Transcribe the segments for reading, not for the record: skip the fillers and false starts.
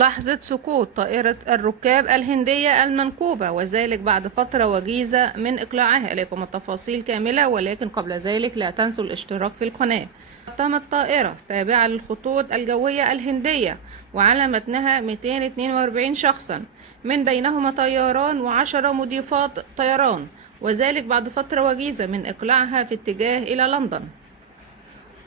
لحظة سقوط طائرة الركاب الهندية المنكوبة، وذلك بعد فترة وجيزة من إقلاعها. إليكم التفاصيل كاملة، ولكن قبل ذلك لا تنسوا الاشتراك في القناة. تمت طائرة تابعة للخطوط الجوية الهندية وعلى متنها 242 شخصا، من بينهما طياران و10 مضيفات طيران، وذلك بعد فترة وجيزة من إقلاعها في اتجاه إلى لندن.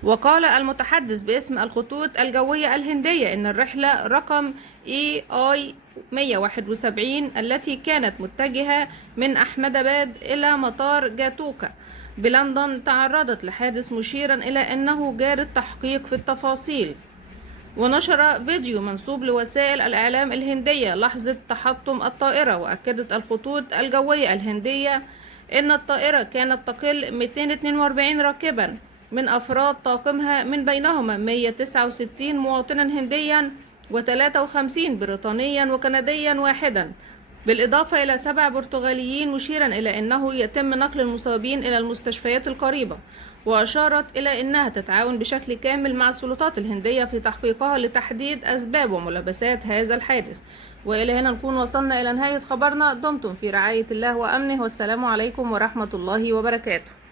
وقال المتحدث باسم الخطوط الجوية الهندية إن الرحلة رقم EI 171 التي كانت متجهة من أحمداباد إلى مطار جاتوكا بلندن تعرضت لحادث، مشيرا إلى أنه جاري التحقيق في التفاصيل. ونشر فيديو منسوب لوسائل الإعلام الهندية لحظة تحطم الطائرة. وأكدت الخطوط الجوية الهندية إن الطائرة كانت تقل 242 راكبا من أفراد طاقمها، من بينهما 169 مواطنا هنديا و53 بريطانيا وكنديا واحدا، بالإضافة إلى 7 برتغاليين، مشيرا إلى أنه يتم نقل المصابين إلى المستشفيات القريبة. وأشارت إلى أنها تتعاون بشكل كامل مع السلطات الهندية في تحقيقها لتحديد أسباب وملابسات هذا الحادث. وإلى هنا نكون وصلنا إلى نهاية خبرنا. دمتم في رعاية الله وأمنه، والسلام عليكم ورحمة الله وبركاته.